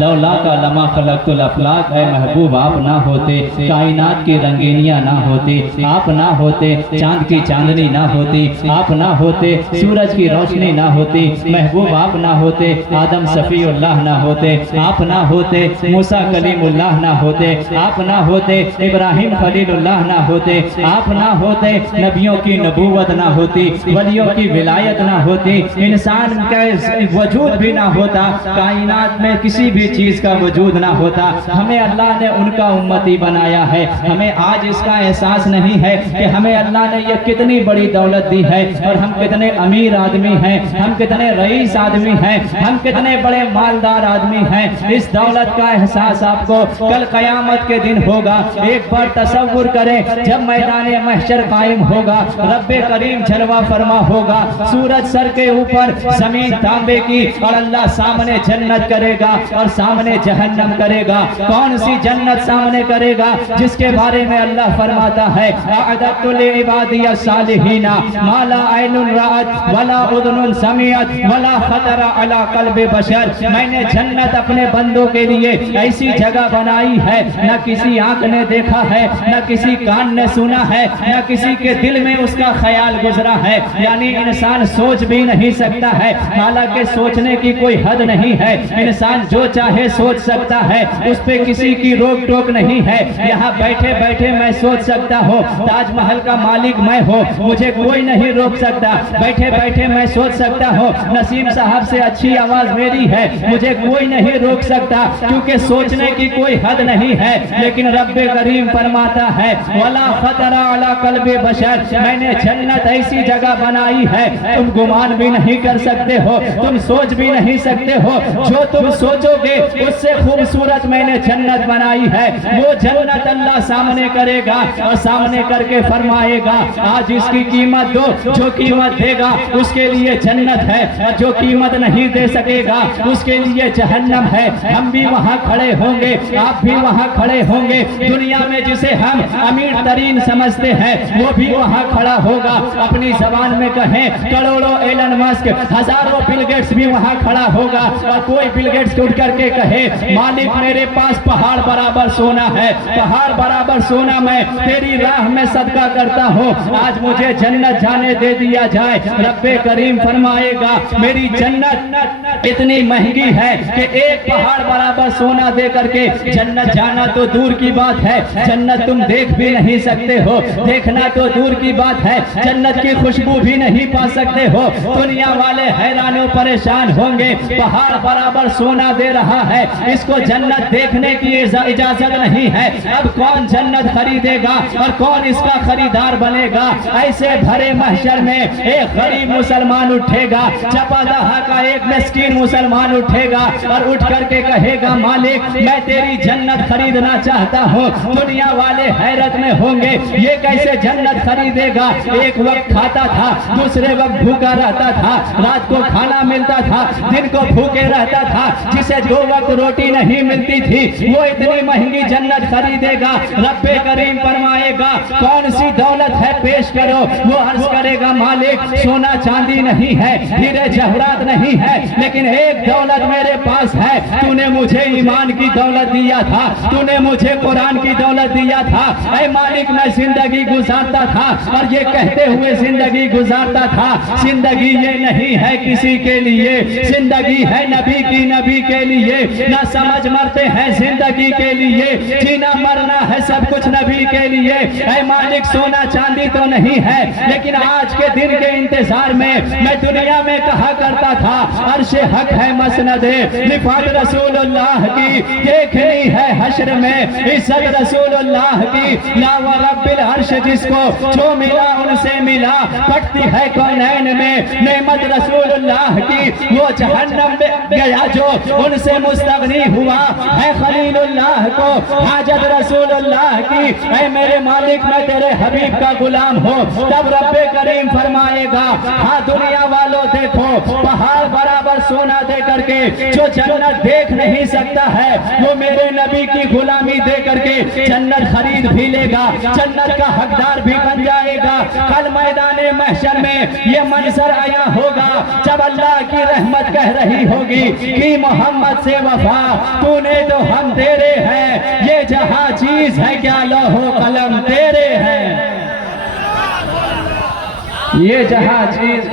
لولا کا لما خلقت الافلاق، اے محبوب آپ نہ ہوتے کائنات کی رنگینیاں نہ ہوتی، آپ نہ ہوتے چاند کی چاندنی نہ ہوتی، آپ نہ ہوتے سورج کی روشنی نہ ہوتی، محبوب آپ نہ ہوتے آدم صفی اللہ نہ ہوتے، آپ نہ ہوتے موسیٰ کلیم اللہ نہ ہوتے، آپ نہ ہوتے ابراہیم خلیل اللہ نہ ہوتے، آپ نہ ہوتے نبیوں کی نبوت نہ ہوتی، ولیوں کی ولایت نہ ہوتی، انسان کا وجود بھی نہ ہوتا، کائنات میں کسی بھی چیز کا وجود نہ ہوتا، ہمیں اللہ نے ان کا امتی بنایا ہے۔ ہمیں آج اس کا احساس نہیں ہے کہ ہمیں اللہ نے یہ کتنی بڑی دولت دی ہے اور ہم کتنے امیر آدمی ہیں، ہم کتنے رئیس آدمی ہیں، ہم کتنے بڑے مالدار آدمی ہیں۔ اس دولت کا احساس آپ کو کل قیامت کے دن ہوگا۔ ایک بار تصور کریں جب میدان محشر قائم ہوگا، رب کریم جلوہ فرما ہوگا، سورج سر کے اوپر، زمین تانبے کی، اور اللہ سامنے جنت کرے گا اور سامنے جہنم کرے گا۔ کون سی جنت سامنے کرے گا؟ جس کے بارے میں اللہ فرماتا ہے اعددت لعبادی الصالحین ما لا عین رأت ولا اذن سمعت ولا خطر علی قلب بشر۔ میں نے جنت اپنے بندوں کے لیے ایسی جگہ بنائی ہے نہ کسی آنکھ نے دیکھا ہے، نہ کسی کان نے سنا ہے، نہ کسی کے دل میں اس کا خیال گزرا ہے، یعنی انسان سوچ بھی نہیں سکتا ہے، حالانکہ سوچنے کی کوئی حد نہیں ہے، انسان جو چاہے سوچ سکتا ہے، اس پہ کسی کی روک ٹوک نہیں ہے۔ یہاں بیٹھے بیٹھے میں سوچ سکتا ہوں تاج محل کا مالک میں ہوں، مجھے کوئی نہیں روک سکتا۔ بیٹھے بیٹھے میں سوچ سکتا ہوں نسیم صاحب سے اچھی آواز میری ہے، مجھے کوئی نہیں روک سکتا، کیونکہ سوچنے کی کوئی حد نہیں ہے۔ لیکن رب کریم فرماتا ہے وَلَا خَطَرَ عَلَى قَلْبِ بَشَرٍ، میں نے جنت ایسی جگہ بنائی ہے تم گمان بھی نہیں کر سکتے ہو، تم سوچ بھی نہیں سکتے ہو، جو تم سوچو گے اس سے خوبصورت میں نے جنت بنائی ہے۔ وہ جنت اللہ سامنے کرے گا اور سامنے کر کے فرمائے گا آج اس کی قیمت دو، جو قیمت دے گا اس کے لیے جنت ہے، اور جو قیمت نہیں دے سکے گا اس کے لیے جہنم ہے۔ ہم بھی وہاں کھڑے ہوں گے، آپ بھی وہاں کھڑے ہوں گے، دنیا میں جسے ہم امیر ترین سمجھتے ہیں وہ بھی وہاں کھڑا ہوگا۔ اپنی زبان میں کہیں کروڑوں ایلن مسک، ہزاروں بل گیٹس بھی وہاں کھڑا ہوگا، اور کوئی بل گیٹس اٹھ کر کے کہے مالک میرے پاس پہاڑ برابر سونا ہے، پہاڑ برابر سونا میں تیری راہ میں صدقہ کرتا ہوں، آج مجھے جنت جانے دے دیا جائے۔ رب کریم فرمائے گا میری جنت اتنی مہنگی ہے کہ ایک پہاڑ برابر سونا دے کر کے جنت جانا تو دور کی بات ہے، جنت تم دیکھ بھی نہیں سکتے ہو، دیکھنا تو دور کی بات ہے، جنت کی خوشبو بھی نہیں پا سکتے ہو۔ دنیا والے حیران و پریشان ہوں گے، پہاڑ برابر سونا دے رہا ہے، اس کو جنت دیکھنے کی اجازت نہیں ہے، اب کون جنت خریدے گا اور کون اس کا خریدار بنے گا؟ ایسے بھرے محشر میں ایک غریب مسلمان اٹھے گا، چپا دہا کا ایک مسکین مسلمان اٹھے گا اور اٹھ کر کے کہے گا مالک میں تیری جنت خریدنا چاہتا ہوں۔ دنیا والے حیرت میں ہوں گے یہ کیسے جنت خریدے گا؟ ایک وقت کھاتا تھا، دوسرے وقت بھوکا رہتا تھا، رات کو کھانا ملتا تھا، دن کو بھوکے رہتا تھا، جسے دو وقت روٹی نہیں ملتی تھی وہ اتنی مہنگی جنت خریدے گا۔ رب کریم فرمائے گا کون سی دولت ہے پیش کرو، وہ عرض کرے گا مالک سونا چاندی نہیں ہے، ہیرے جواہرات نہیں ہے، لیکن ایک دولت میرے پاس ہے، تو نے مجھے ایمان کی دولت دیا تھا، تو نے مجھے قرآن کی دولت دیا تھا، اے مالک میں زندگی گزارتا تھا اور یہ کہتے ہوئے زندگی گزارتا تھا زندگی یہ نہیں ہے کسی کے لیے، زندگی ہے نبی کی، نبی کے لیے، نہ سمجھ مرتے ہیں زندگی کے لیے، جینا مرنا ہے سب کچھ نبی کے لیے۔ اے مالک سونا چاندی تو نہیں ہے، لیکن آج کے دن کے انتظار میں میں دنیا میں کہا کرتا تھا عرش حق ہے مسند رفعت رسول اللہ کی، دیکھنی ہے حشر میں عزت رسول اللہ کی، لا ورب العرش جس کو جو ملا ان سے ملا، پٹتی ہے کونین میں نعمت رسول اللہ کی، وہ جہنم میں گیا جو ان سے مستغنی ہوا ہے خلیل اللہ کو حاجت رسول اللہ کی۔ اے میرے مالک میں تیرے حبیب کا غلام ہوں، تب رب کریم فرمائے گا ہاں دنیا والوں دیکھو پہاڑ برابر سونا دے کر کے جو جنت دیکھ نہیں سکتا ہے وہ میرے نبی کی غلامی دے کر کے جنت خرید بھی لے گا، جنت کا حقدار بھی بن جائے گا۔ کل میدان محشر میں یہ منظر آیا ہوگا جب اللہ کی رحمت کہہ رہی ہوگی کہ محمد سے وفا تو نے تو ہم تیرے ہیں، یہ جہاں چیز ہے کیا لوح و قلم تیرے ہیں، یہ جہاں چیز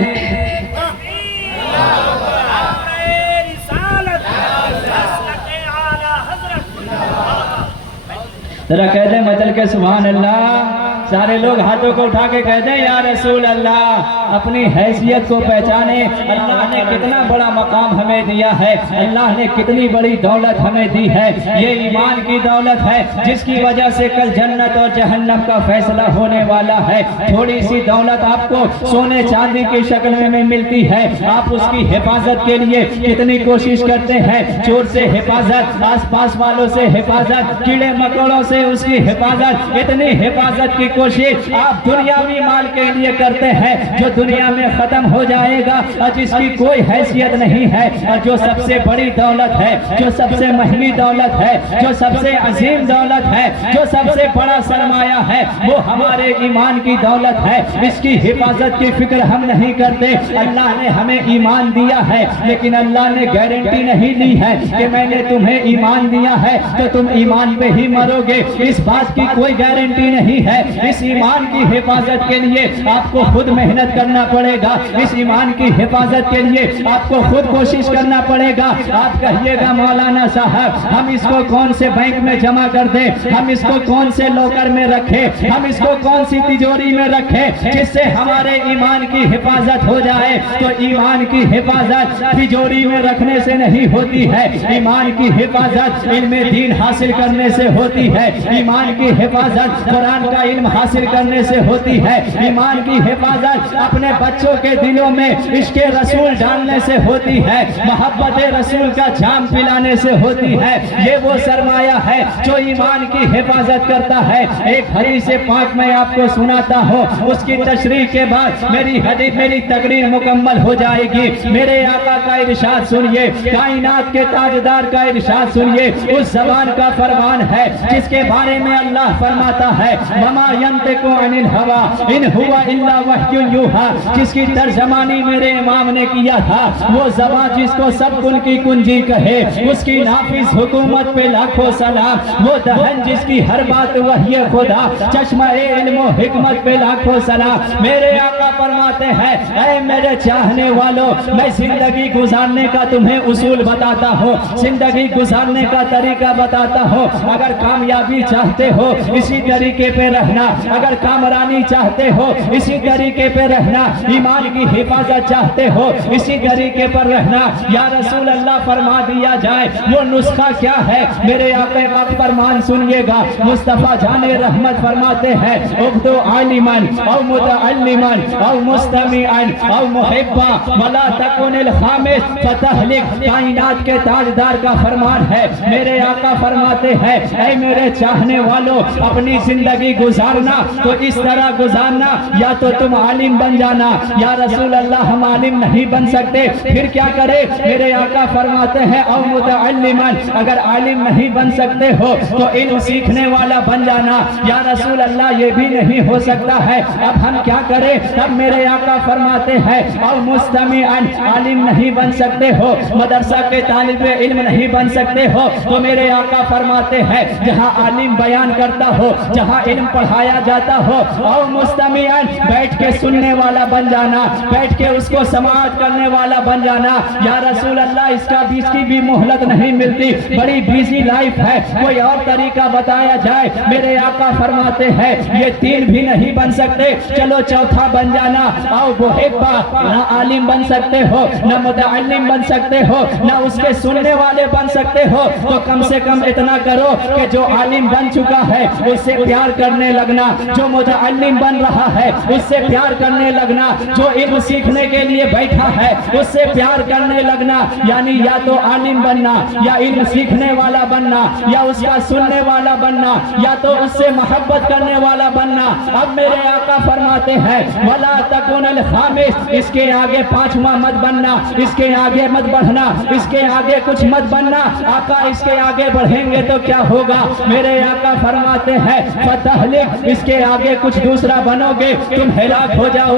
ذرا کہہ دیں مچل کے سبحان اللہ، سارے لوگ ہاتھوں کو اٹھا کے کہہ دیں یا رسول اللہ، اپنی حیثیت کو پہچانے، اللہ نے کتنا بڑا مقام ہمیں دیا ہے، اللہ نے کتنی بڑی دولت ہمیں دی ہے، یہ ایمان کی دولت ہے جس کی وجہ سے کل جنت اور جہنم کا فیصلہ ہونے والا ہے۔ تھوڑی سی دولت آپ کو سونے چاندی کی شکل میں ملتی ہے، آپ اس کی حفاظت کے لیے کتنی کوشش کرتے ہیں، چور سے حفاظت، آس پاس والوں سے حفاظت، کیڑے مکوڑوں سے اس کی حفاظت، اتنی حفاظت کی کوشش آپ دنیاوی مال کے لیے کرتے ہیں جو دنیا میں ختم ہو جائے گا اور جس کی کوئی حیثیت نہیں ہے، اور جو سب سے بڑی دولت ہے، جو سب سے مہنگی دولت ہے، جو سب سے عظیم دولت ہے، جو سب سے بڑا سرمایہ ہے، وہ ہمارے ایمان کی دولت ہے۔ اس کی حفاظت کی فکر ہم نہیں کرتے۔ اللہ نے ہمیں ایمان دیا ہے لیکن اللہ نے گارنٹی نہیں دی ہے کہ میں نے تمہیں ایمان دیا ہے تو تم ایمان پہ ہی مرو گے، اس بات کی کوئی گارنٹی نہیں ہے۔ اس ایمان کی حفاظت کے لیے آپ کو خود محنت کرنا پڑے گا، اس ایمان کی حفاظت کے لیے آپ کو خود کوشش کرنا پڑے گا۔ آپ کہیے گا مولانا صاحب ہم اس کو کون سے بینک میں جمع کر دیں، ہم اس کو کون سے لوکر میں رکھیں، ہم اس کو کون سی تجوری میں رکھیں جس سے ہمارے ایمان کی حفاظت ہو جائے؟ تو ایمان کی حفاظت تجوری میں رکھنے سے نہیں ہوتی ہے، ایمان کی حفاظت علم دین حاصل کرنے سے ہوتی ہے، ایمان کی حفاظت قرآن کا علم حاصل کرنے سے ہوتی ہے، ایمان کی حفاظت اپنے بچوں کے دلوں میں عشق رسول ڈالنے سے ہوتی ہے، محبت رسول کا جام پلانے سے ہوتی ہے۔ یہ وہ سرمایہ ہے جو ایمان کی حفاظت کرتا ہے۔ ایک حدیث پاک میں آپ کو سناتا ہوں، اس کی تشریح کے بعد میری تقریر مکمل ہو جائے گی۔ میرے آقا کا ارشاد سنیے، کائنات کے تاجدار کا ارشاد سنیے، اس زبان کا فرمان ہے جس کے بارے میں اللہ فرماتا ہے وَمَا يَنْطِقُ عَنِ الْهَوَىٰ إِنْ هُوَ إِلَّا وَحْيٌ يُوحَىٰ، جس کی ترجمانی میرے امام نے کیا تھا، وہ زبان جس کو سب کن کی کنجی کہے، اس کی نافذ حکومت پہ لاکھوں سلام، وہ دہن جس کی ہر بات وحی خدا، چشمہ علم و حکمت پہ لاکھوں سلام۔ میرے آقا فرماتے ہیں اے میرے چاہنے والوں، میں زندگی گزارنے کا تمہیں اصول بتاتا ہوں، زندگی گزارنے کا طریقہ بتاتا ہوں۔ اگر کامیابی چاہتے ہو اسی طریقے پہ رہنا، اگر کامرانی چاہتے ہو اسی طریقے پہ رہنا، ایمان کی حفاظت چاہتے ہو اسی طریقے پر رہنا۔ یا رسول اللہ فرما دیا جائے وہ نسخہ کیا ہے؟ میرے آقا کا فرمان سنیے گا، مصطفیٰ جان رحمت فرماتے ہیں اغدو عالماً او متعلماً او مستمعاً او محبا ولا تکن الخامس فتہلک۔ کائنات کے تاجدار کا فرمان ہے، میرے آقا فرماتے ہیں اے میرے چاہنے والوں، اپنی زندگی گزارنا تو اس طرح گزارنا، یا تو تم عالم بن جانا۔ یا رسول اللہ ہم عالم نہیں بن سکتے، پھر کیا کرے؟ میرے آقا فرماتے ہیں او متعلماً، اگر عالم نہیں بن سکتے ہو تو علم سیکھنے والا بن جانا۔ یا رسول اللہ یہ بھی نہیں ہو سکتا ہے، اب ہم کیا کریں؟ اب میرے آقا فرماتے ہیں او مستمعاً، عالم نہیں بن سکتے ہو، مدرسہ کے طالب علم نہیں بن سکتے ہو، تو میرے آقا فرماتے ہیں جہاں عالم بیان کرتا ہو، جہاں علم پڑھایا جاتا ہو، او مستمعاً، بیٹھ کے سننے والا بن جانا، بیٹھ کے اس کو سماعت کرنے والا بن جانا۔ یا رسول اللہ اس کی بھی مہلت نہیں ملتی، بڑی بیزی لائف ہے، کوئی اور طریقہ بتایا جائے۔ میرے آقا فرماتے ہیں یہ تین بھی نہیں بن سکتے، چلو چوتھا بن جانا۔ او محبا، نہ عالم بن سکتے ہو، نہ متعلم بن سکتے ہو، نہ اس کے سننے والے بن سکتے ہو، تو کم سے کم اتنا کرو کہ جو عالم بن چکا ہے اس سے پیار کرنے لگنا، جو متعلم بن رہا ہے اس سے پیار کرنے لگنا، جو علم سیکھنے کے لیے بیٹھا ہے اس سے پیار کرنے لگنا۔ یعنی یا تو عالم بننا، یا علم سیکھنے والا بننا، یا اس کا سننے والا بننا، یا تو اس سے محبت کرنے والا بننا۔ اب میرے آقا فرماتے ہیں وَلَا تَكُنَ الْخَامِسِ، اس کے آگے پانچواں مت بننا، اس کے آگے مت بڑھنا، اس کے آگے کچھ مت بننا۔ آقا اس کے آگے بڑھیں گے تو کیا ہوگا؟ میرے آقا فرماتے ہیں فَتَحْلِقْ، اس کے آگے کچھ دوسرا بنو گے تم ہلاک ہو جاؤ